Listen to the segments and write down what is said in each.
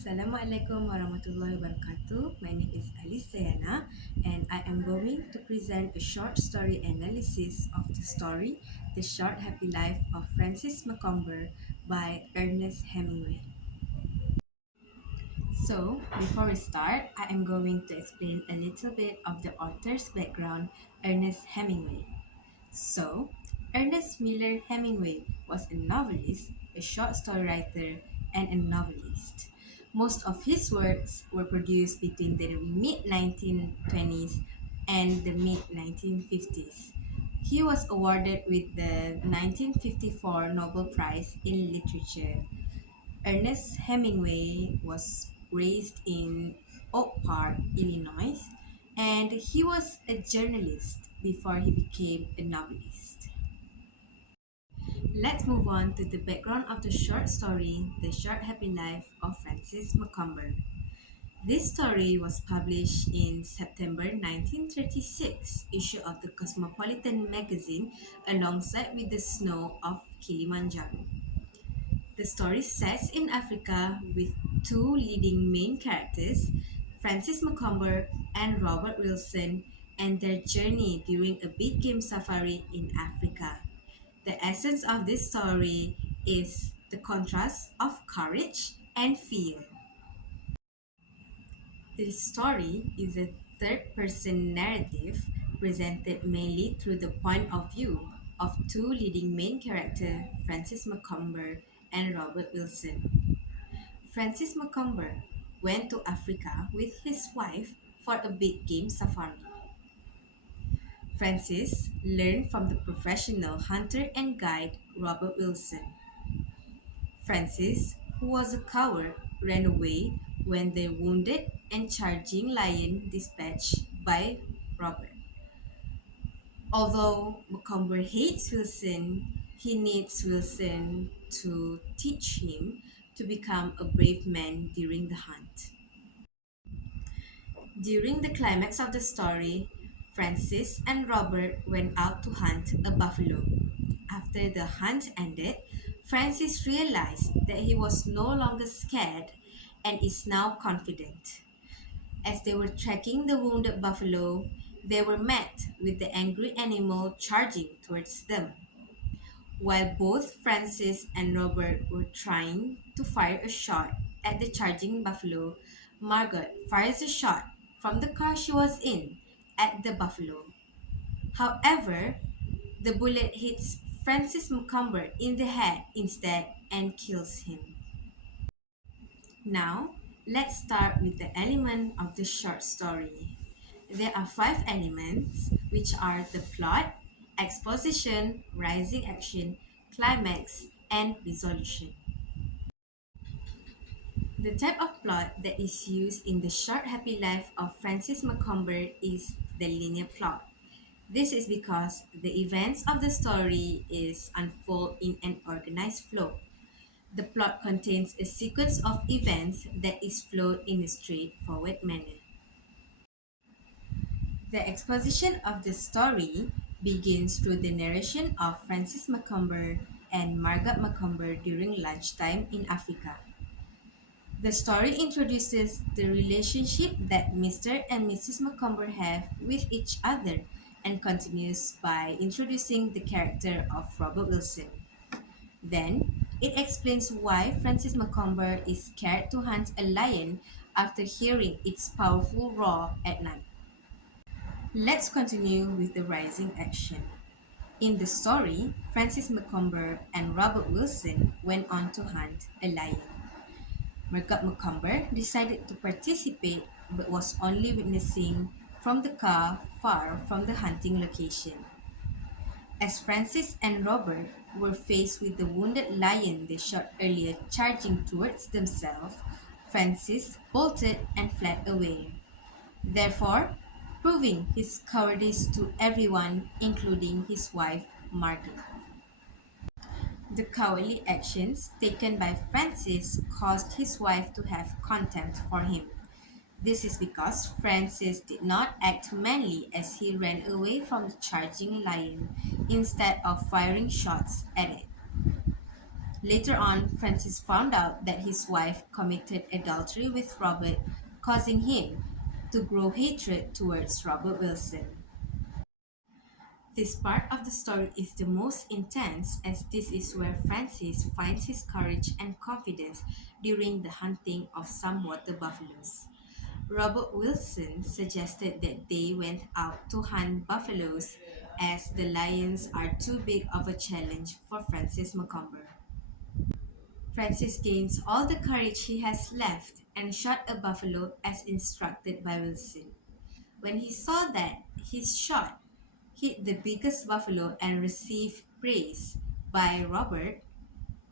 Assalamualaikum warahmatullahi wabarakatuh. My name is Alice Diana and I am going to present a short story analysis of the story The Short Happy Life of Francis Macomber by Ernest Hemingway. So, before we start, I am going to explain a little bit of the author's background, Ernest Hemingway. So, Ernest Miller Hemingway was a novelist, a short story writer, and a novelist. Most of his works were produced between the mid 1920s and the mid 1950s. He was awarded with the 1954 Nobel Prize in Literature. Ernest Hemingway was raised in Oak Park, Illinois, and he was a journalist before he became a novelist. Let's move on to the background of the short story, The Short Happy Life of Francis Macomber. This story was published in September 1936 issue of the Cosmopolitan magazine alongside with the snow of Kilimanjaro. The story sets in Africa with two leading main characters, Francis Macomber and Robert Wilson, and their journey during a big game safari in Africa. The essence of this story is the contrast of courage and fear. The story is a third person narrative presented mainly through the point of view of two leading main characters, Francis Macomber and Robert Wilson. Francis Macomber went to Africa with his wife for a big game safari. Francis learned from the professional hunter and guide Robert Wilson. Francis, who was a coward, ran away when the wounded and charging lion dispatched by Robert. Although Macomber hates Wilson, he needs Wilson to teach him to become a brave man during the hunt. During the climax of the story, Francis and Robert went out to hunt a buffalo. After the hunt ended, Francis realized that he was no longer scared and is now confident. As they were tracking the wounded buffalo, they were met with the angry animal charging towards them. While both Francis and Robert were trying to fire a shot at the charging buffalo, Margot fires a shot from the car she was in at the buffalo. However, the bullet hits Francis Macomber in the head instead and kills him. Now, let's start with the element of the short story. There are five elements, which are the plot, exposition, rising action, climax, and resolution. The type of plot that is used in the short happy life of Francis Macomber is the linear plot. This is because the events of the story is unfold in an organized flow. The plot contains a sequence of events that is flowed in a straightforward manner. The exposition of the story begins through the narration of Francis Macomber and Margaret Macomber during lunchtime in Africa. The story introduces the relationship that Mr. and Mrs. Macomber have with each other and continues by introducing the character of Robert Wilson. Then, it explains why Francis Macomber is scared to hunt a lion after hearing its powerful roar at night. Let's continue with the rising action. In the story, Francis Macomber and Robert Wilson went on to hunt a lion. Margaret Macomber decided to participate but was only witnessing from the car far from the hunting location. As Francis and Robert were faced with the wounded lion they shot earlier charging towards themselves, Francis bolted and fled away, therefore proving his cowardice to everyone, including his wife Margaret. The cowardly actions taken by Francis caused his wife to have contempt for him. This is because Francis did not act manly as he ran away from the charging lion instead of firing shots at it. Later on, Francis found out that his wife committed adultery with Robert, causing him to grow hatred towards Robert Wilson. This part of the story is the most intense as this is where Francis finds his courage and confidence during the hunting of some water buffaloes. Robert Wilson suggested that they went out to hunt buffaloes as the lions are too big of a challenge for Francis Macomber. Francis gains all the courage he has left and shot a buffalo as instructed by Wilson. When he saw that his shot hit the biggest buffalo and received praise by Robert,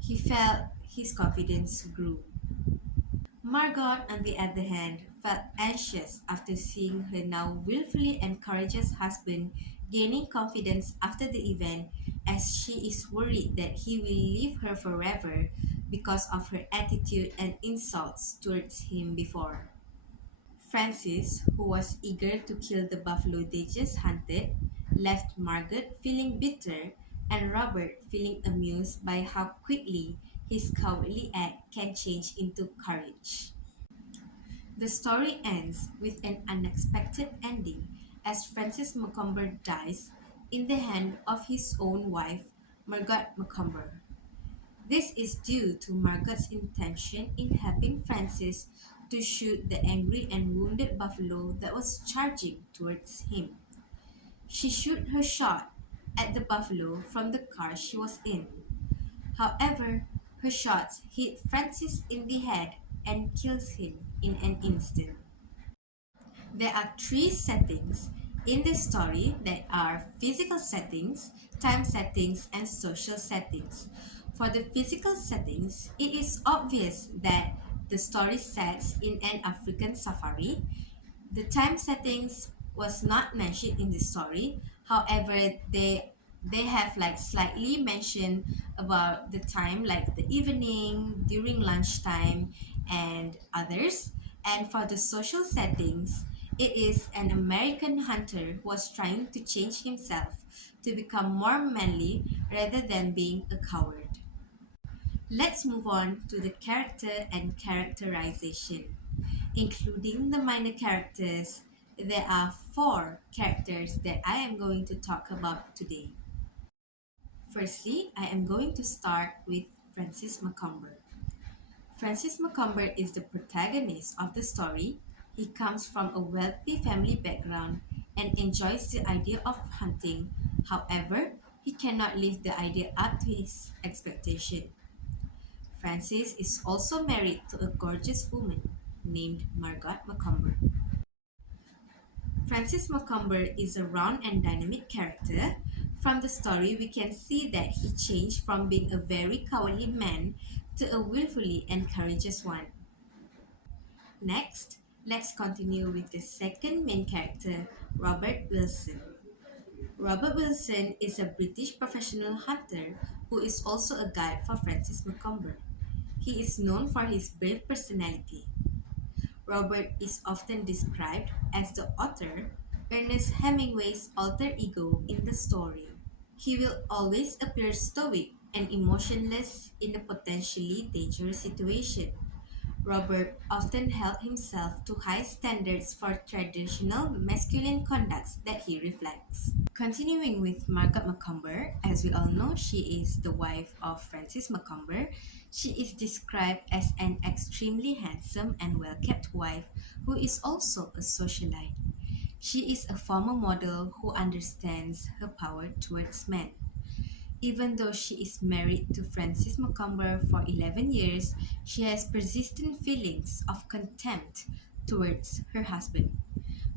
he felt his confidence grew. Margot, on the other hand, felt anxious after seeing her now willfully and courageous husband gaining confidence after the event, as she is worried that he will leave her forever because of her attitude and insults towards him before. Francis, who was eager to kill the buffalo they just hunted, left Margaret feeling bitter and Robert feeling amused by how quickly his cowardly act can change into courage. The story ends with an unexpected ending as Francis Macomber dies in the hand of his own wife, Margaret Macomber. This is due to Margot's intention in helping Francis to shoot the angry and wounded buffalo that was charging towards him. She shot her shot at the buffalo from the car she was in. However, her shots hit Francis in the head and kills him in an instant. There are three settings in the story that are physical settings, time settings, and social settings. For the physical settings, it is obvious that the story sets in an African safari. The time settings was not mentioned in the story. However, they have like slightly mentioned about the time like the evening, during lunchtime and others. And for the social settings, it is an American hunter who was trying to change himself to become more manly rather than being a coward. Let's move on to the character and characterization. Including the minor characters, there are four characters that I am going to talk about today. Firstly, I am going to start with Francis Macomber. Francis Macomber is the protagonist of the story. He comes from a wealthy family background and enjoys the idea of hunting. However, he cannot live the idea up to his expectation. Francis is also married to a gorgeous woman named Margot Macomber. Francis Macomber is a round and dynamic character. From the story, we can see that he changed from being a very cowardly man to a willfully and courageous one. Next, let's continue with the second main character, Robert Wilson. Robert Wilson is a British professional hunter who is also a guide for Francis Macomber. He is known for his brave personality. Robert is often described as the author, Ernest Hemingway's alter ego in the story. He will always appear stoic and emotionless in a potentially dangerous situation. Robert often held himself to high standards for traditional masculine conducts that he reflects. Continuing with Margaret Macomber, as we all know, she is the wife of Francis Macomber. She is described as an extremely handsome and well kept wife who is also a socialite. She is a former model who understands her power towards men. Even though she is married to Francis Macomber for 11 years, she has persistent feelings of contempt towards her husband.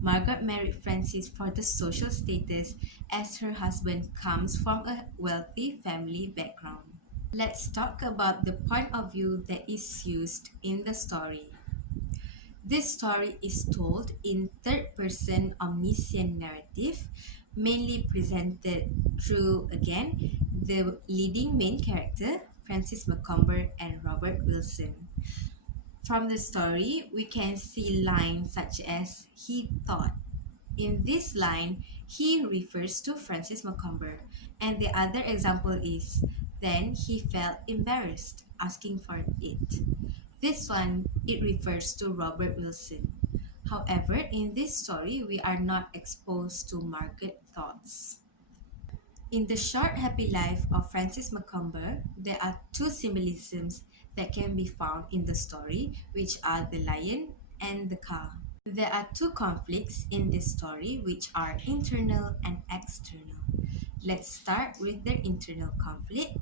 Margaret married Francis for the social status as her husband comes from a wealthy family background. Let's talk about the point of view that is used in the story. This story is told in third person omniscient narrative, mainly presented through again the leading main character, Francis Macomber and Robert Wilson. From the story, we can see lines such as he thought. In this line, he refers to Francis Macomber, and the other example is Then he felt embarrassed asking for it. This one, it refers to Robert Wilson. However, in this story, we are not exposed to Margaret's thoughts. In the short happy life of Francis Macomber, there are two symbolisms that can be found in the story, which are the lion and the cow. There are two conflicts in this story, which are internal and external. Let's start with the internal conflict.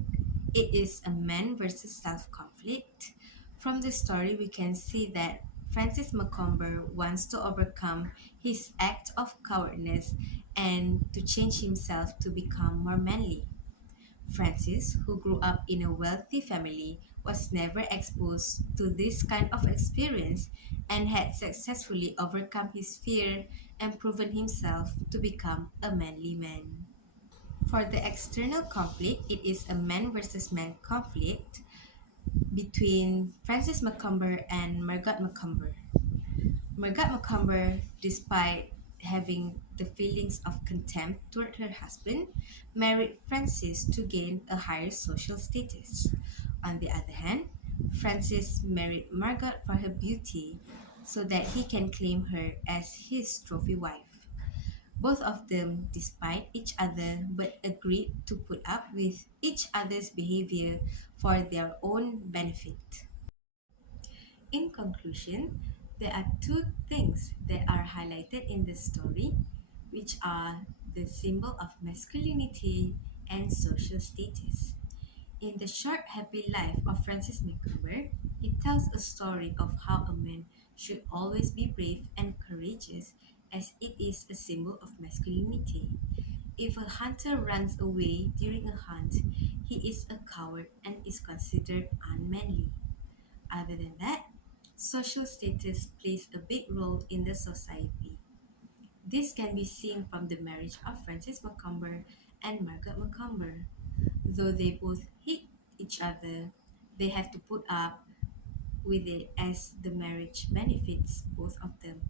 It is a man versus self conflict. From the story, we can see that Francis Macomber wants to overcome his act of cowardness and to change himself to become more manly. Francis, who grew up in a wealthy family, was never exposed to this kind of experience and had successfully overcome his fear and proven himself to become a manly man. For the external conflict, it is a man versus man conflict between Francis Macomber and Margot Macomber. Margot Macomber, despite having the feelings of contempt toward her husband, married Francis to gain a higher social status. On the other hand, Francis married Margot for her beauty so that he can claim her as his trophy wife. Both of them despite each other but agreed to put up with each other's behavior for their own benefit. In conclusion, there are two things that are highlighted in the story, which are the symbol of masculinity and social status. In the short happy life of Francis Macomber, it tells a story of how a man should always be brave and courageous, as it is a symbol of masculinity. If a hunter runs away during a hunt, he is a coward and is considered unmanly. Other than that, social status plays a big role in the society. This can be seen from the marriage of Francis Macomber and Margaret Macomber. Though they both hate each other, they have to put up with it as the marriage benefits both of them.